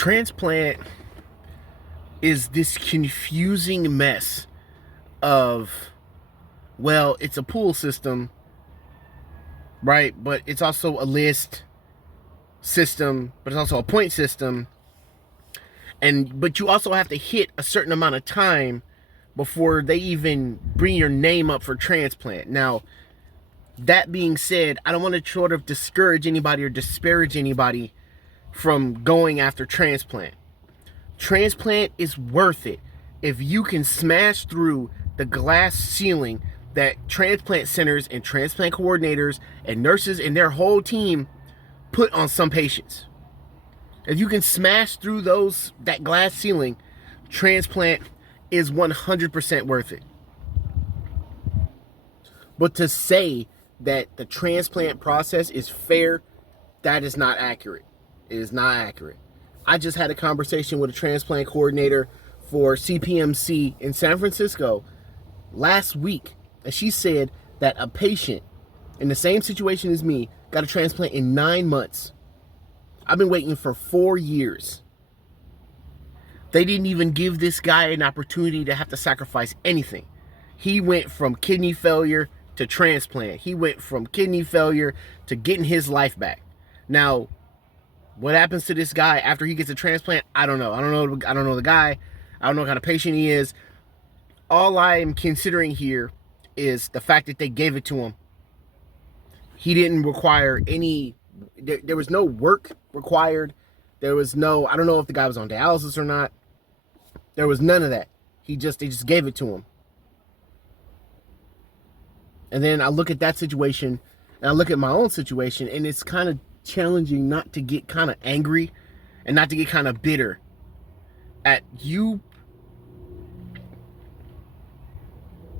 Transplant is this confusing mess of, well, it's a pool system, right? But it's also a list system, but it's also a point system. But you also have to hit a certain amount of time before they even bring your name up for transplant. Now, that being said, I don't want to sort of discourage anybody or disparage anybody from going after transplant. Transplant is worth it if you can smash through the glass ceiling that transplant centers and transplant coordinators and nurses and their whole team put on some patients. If you can smash through that glass ceiling, transplant is 100% worth it. But to say that the transplant process is fair, that is not accurate. It is not accurate. I just had a conversation with a transplant coordinator for CPMC in San Francisco last week, and she said that a patient in the same situation as me got a transplant in 9 months. I've been waiting for 4 years. They didn't even give this guy an opportunity to have to sacrifice anything. He went from kidney failure to transplant. He went from kidney failure to getting his life back. Now, what happens to this guy after he gets a transplant? I don't know. I don't know the guy. I don't know what kind of patient he is. All I am considering here is the fact that they gave it to him. He didn't require any. There was no work required. There was no. I don't know if the guy was on dialysis or not. There was none of that. They just gave it to him. And then I look at that situation, and I look at my own situation, and it's kind of challenging not to get kind of angry and not to get kind of bitter at you.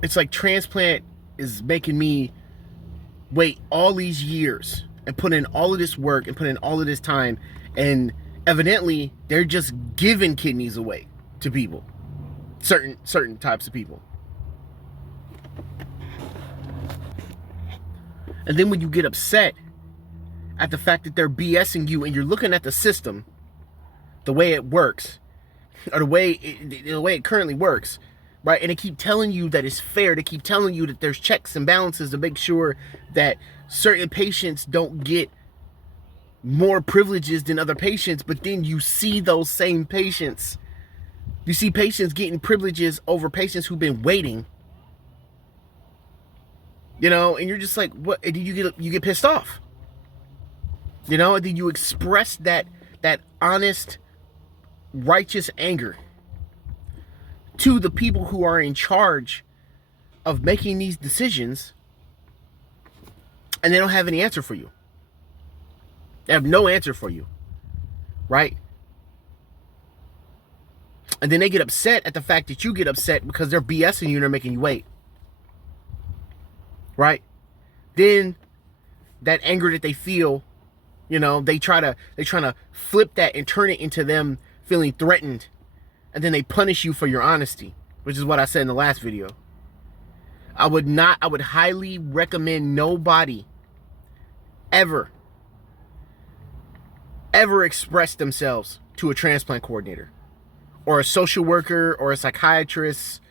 It's like transplant is making me wait all these years and put in all of this work and put in all of this time, and evidently they're just giving kidneys away to people, certain types of people. And then when you get upset at the fact that they're BSing you and you're looking at the system, the way it works, or the way it currently works, right? And they keep telling you that it's fair. They keep telling you that there's checks and balances to make sure that certain patients don't get more privileges than other patients. But then you see those same patients. You see patients getting privileges over patients who've been waiting. You know, and you're just like, what? And you get pissed off. You know, and then you express that honest, righteous anger to the people who are in charge of making these decisions, and they don't have any answer for you. They have no answer for you, right? And then they get upset at the fact that you get upset because they're BSing you and they're making you wait. Right? Then that anger that they feel, you know, they're trying to flip that and turn it into them feeling threatened, and then they punish you for your honesty, which is what I said in the last video. I would highly recommend nobody ever express themselves to a transplant coordinator or a social worker or a psychiatrist.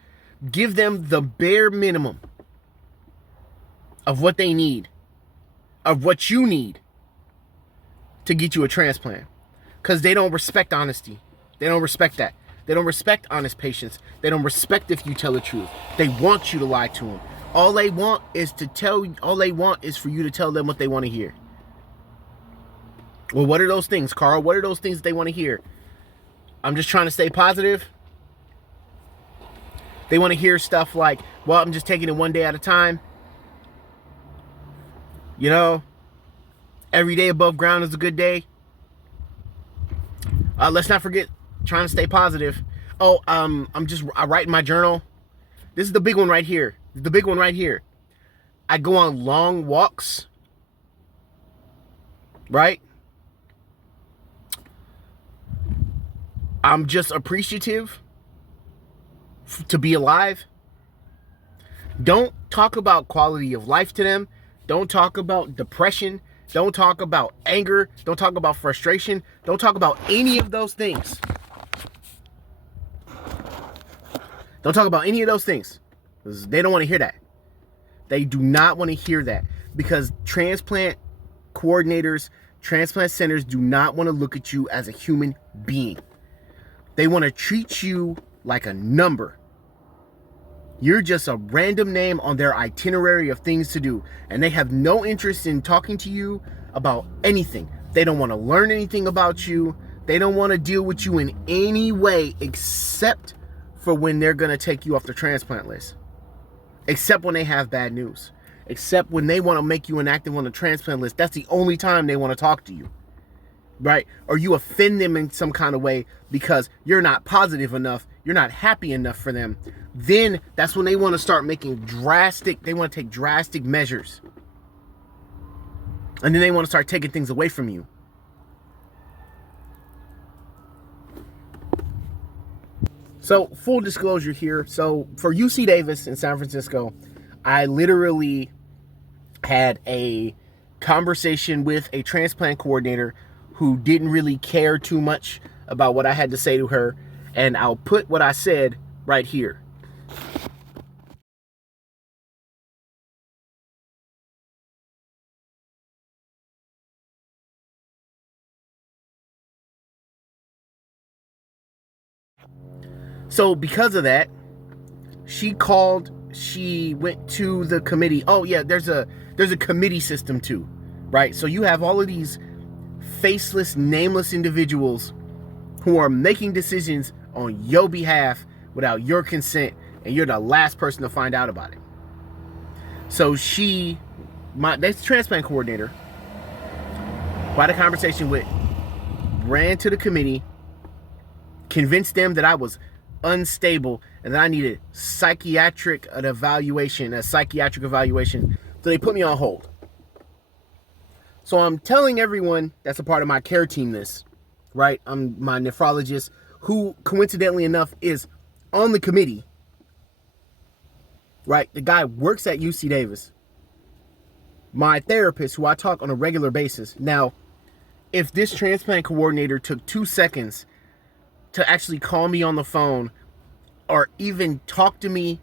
Give them the bare minimum of what they need, of what you need to get you a transplant. Because they don't respect honesty. They don't respect that. They don't respect honest patients. They don't respect if you tell the truth. They want you to lie to them. All they want is for you to tell them what they want to hear. Well, what are those things, Carl? What are those things that they want to hear? I'm just trying to stay positive. They want to hear stuff like, well, I'm just taking it one day at a time. You know, every day above ground is a good day. Let's not forget trying to stay positive. Oh, I write in my journal. This is the big one right here. The big one right here. I go on long walks. Right? I'm just appreciative to be alive. Don't talk about quality of life to them. Don't talk about depression. Don't talk about anger. Don't talk about frustration. Don't talk about any of those things. Don't talk about any of those things. They don't want to hear that. They do not want to hear that because transplant coordinators, transplant centers do not want to look at you as a human being. They want to treat you like a number. You're just a random name on their itinerary of things to do, and they have no interest in talking to you about anything. They don't want to learn anything about you. They don't want to deal with you in any way except for when they're going to take you off the transplant list. Except when they have bad news. Except when they want to make you inactive on the transplant list. That's the only time they want to talk to you. Right? Or you offend them in some kind of way because you're not positive enough, you're not happy enough for them. Then that's when they want to start making they want to take drastic measures. And then they want to start taking things away from you. So, full disclosure here. So, for UC Davis in San Francisco, I literally had a conversation with a transplant coordinator who didn't really care too much about what I had to say to her. And I'll put what I said right here. So because of that, she went to the committee. Oh yeah, there's a committee system too, right? So you have all of these faceless, nameless individuals who are making decisions on your behalf without your consent, and you're the last person to find out about it. So that's transplant coordinator, who I had a conversation with, ran to the committee, convinced them that I was unstable and that I needed a psychiatric evaluation. So they put me on hold. So I'm telling everyone that's a part of my care team this, right? I'm my nephrologist, who coincidentally enough is on the committee, right? The guy works at UC Davis. My therapist, who I talk on a regular basis. Now, if this transplant coordinator took 2 seconds to actually call me on the phone or even talk to me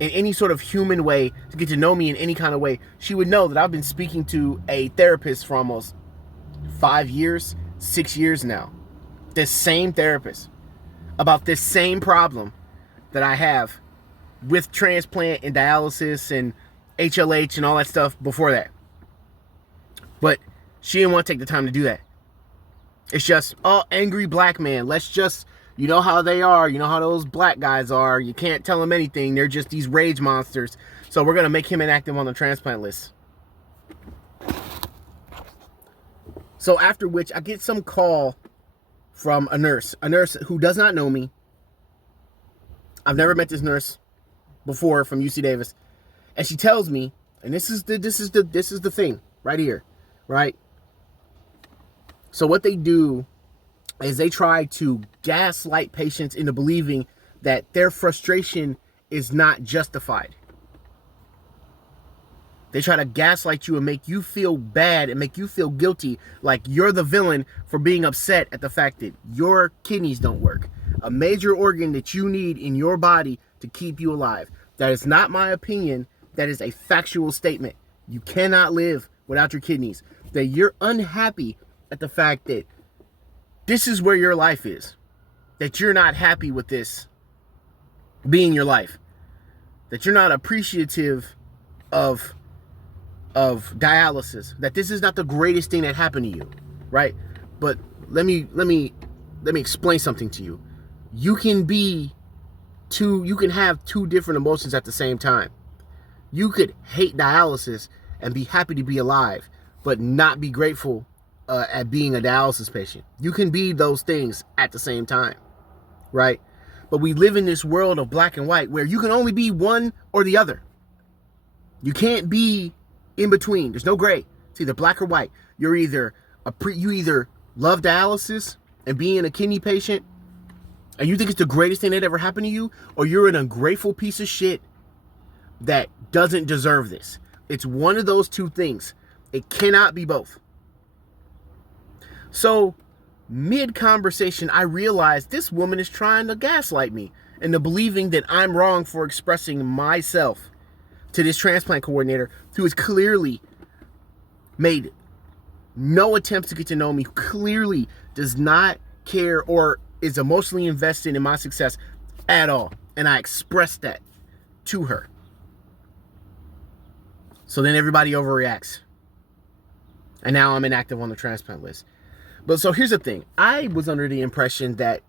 in any sort of human way, to get to know me in any kind of way, she would know that I've been speaking to a therapist for almost 5 years, 6 years now. This same therapist about this same problem that I have with transplant and dialysis and HLH and all that stuff before that. But she didn't want to take the time to do that. It's just, oh, angry black man. Let's just, you know how they are. You know how those black guys are. You can't tell them anything. They're just these rage monsters. So we're going to make him inactive on the transplant list. So after which, I get some call from a nurse who does not know me. I've never met this nurse before from UC Davis. And she tells me, and this is the thing right here, right? So what they do is they try to gaslight patients into believing that their frustration is not justified. They try to gaslight you and make you feel bad and make you feel guilty, like you're the villain for being upset at the fact that your kidneys don't work, a major organ that you need in your body to keep you alive. That is not my opinion. That is a factual statement. You cannot live without your kidneys. That you're unhappy at the fact that this is where your life is. That you're not happy with this being your life. That you're not appreciative of dialysis. That this is not the greatest thing that happened to you, right? But let me explain something to you. You can have two different emotions at the same time. You could hate dialysis and be happy to be alive, but not be grateful at being a dialysis patient. You can be those things at the same time, right? But we live in this world of black and white where you can only be one or the other. You can't be in between. There's no gray. It's either black or white. You either love dialysis and being a kidney patient, and you think it's the greatest thing that ever happened to you, or you're an ungrateful piece of shit that doesn't deserve this. It's one of those two things. It cannot be both. So mid-conversation, I realized this woman is trying to gaslight me into believing that I'm wrong for expressing myself to this transplant coordinator who has clearly made no attempts to get to know me, clearly does not care or is emotionally invested in my success at all. And I expressed that to her. So then everybody overreacts. And now I'm inactive on the transplant list. But so here's the thing. I was under the impression that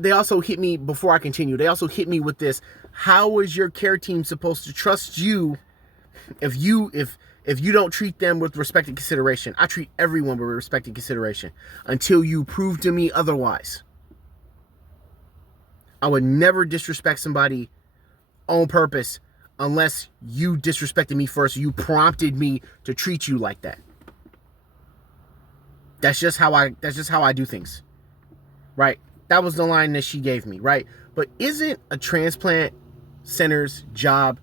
they also hit me, before I continue, they also hit me with this: how is your care team supposed to trust you if you don't treat them with respect and consideration? I treat everyone with respect and consideration until you prove to me otherwise. I would never disrespect somebody on purpose unless you disrespected me first, or you prompted me to treat you like that. That's just how I do things. Right? That was the line that she gave me, right? But isn't a transplant center's job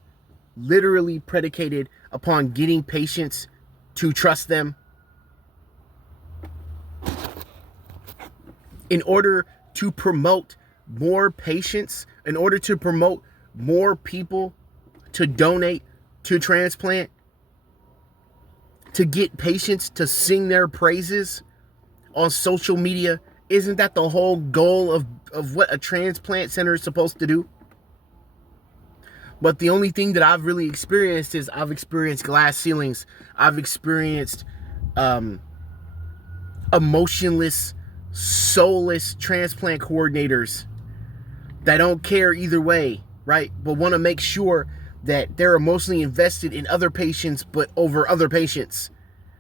literally predicated upon getting patients to trust them? In order to promote more patients, in order to promote more people to donate to transplant, to get patients to sing their praises on social media, isn't that the whole goal of what a transplant center is supposed to do? But the only thing that I've really experienced is I've experienced glass ceilings. I've experienced emotionless, soulless transplant coordinators that don't care either way, right? But want to make sure that they're emotionally invested in other patients, but over other patients,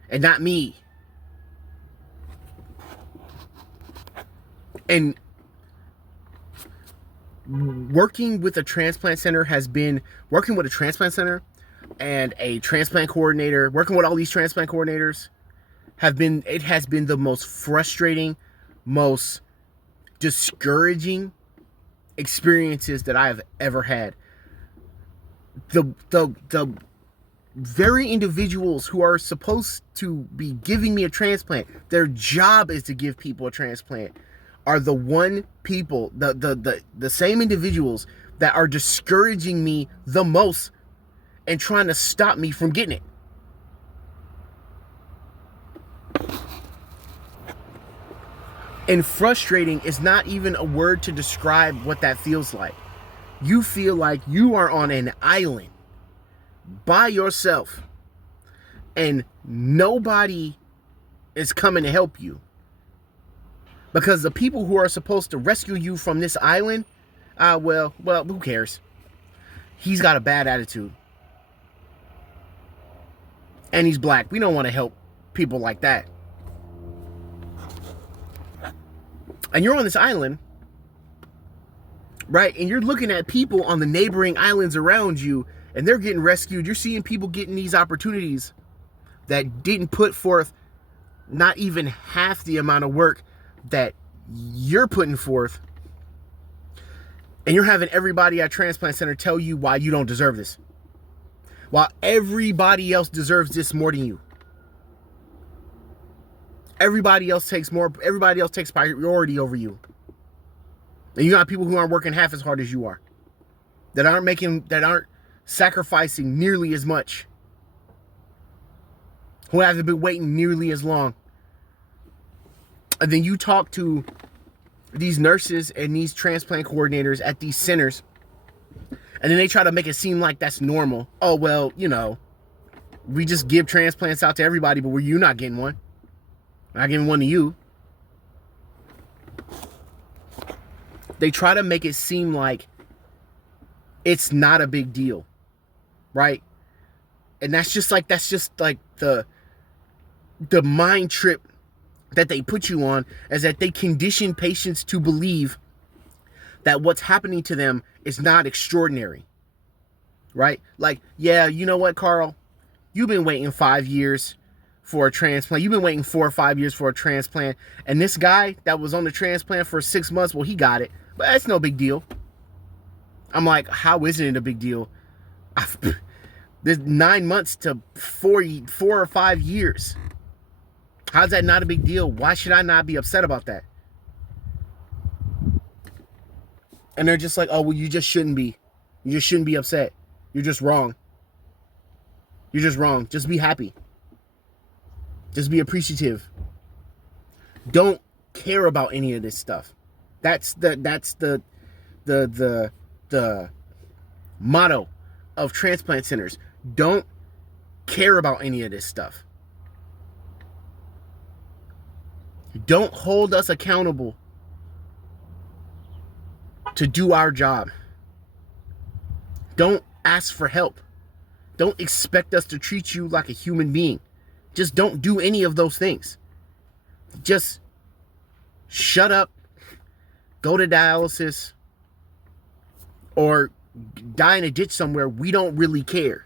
and not me. And working with a transplant center and a transplant coordinator, working with all these transplant coordinators it has been the most frustrating, most discouraging experiences that I have ever had. The very individuals who are supposed to be giving me a transplant, their job is to give people a transplant, are the same individuals that are discouraging me the most and trying to stop me from getting it. And frustrating is not even a word to describe what that feels like. You feel like you are on an island by yourself and nobody is coming to help you. Because the people who are supposed to rescue you from this island, well, who cares? He's got a bad attitude. And he's black. We don't want to help people like that. And you're on this island, right? And you're looking at people on the neighboring islands around you, and they're getting rescued. You're seeing people getting these opportunities that didn't put forth not even half the amount of work that you're putting forth. And you're having everybody at Transplant Center tell you why you don't deserve this, while everybody else deserves this more than you. Everybody else takes priority over you. And you got people who aren't working half as hard as you are, that aren't sacrificing nearly as much, who haven't been waiting nearly as long. And then you talk to these nurses and these transplant coordinators at these centers, and then they try to make it seem like that's normal. Oh, well, we just give transplants out to everybody, but you're not getting one. I'm not giving one to you. They try to make it seem like it's not a big deal, right? And that's just like the mind trip that they put you on, is that they condition patients to believe that what's happening to them is not extraordinary, right? Like, yeah, you know what, Carl? You've been waiting 5 years for a transplant. You've been waiting 4 or 5 years for a transplant. And this guy that was on the transplant for 6 months, well, he got it. But that's no big deal. I'm like, how isn't it a big deal? There's 9 months to 4 or 5 years. How's that not a big deal? Why should I not be upset about that? And they're just like, oh, well, you just shouldn't be. You just shouldn't be upset. You're just wrong. You're just wrong. Just be happy. Just be appreciative. Don't care about any of this stuff. That's the motto of transplant centers. Don't care about any of this stuff. Don't hold us accountable to do our job. Don't ask for help. Don't expect us to treat you like a human being. Just don't do any of those things. Just shut up, go to dialysis, or die in a ditch somewhere. We don't really care.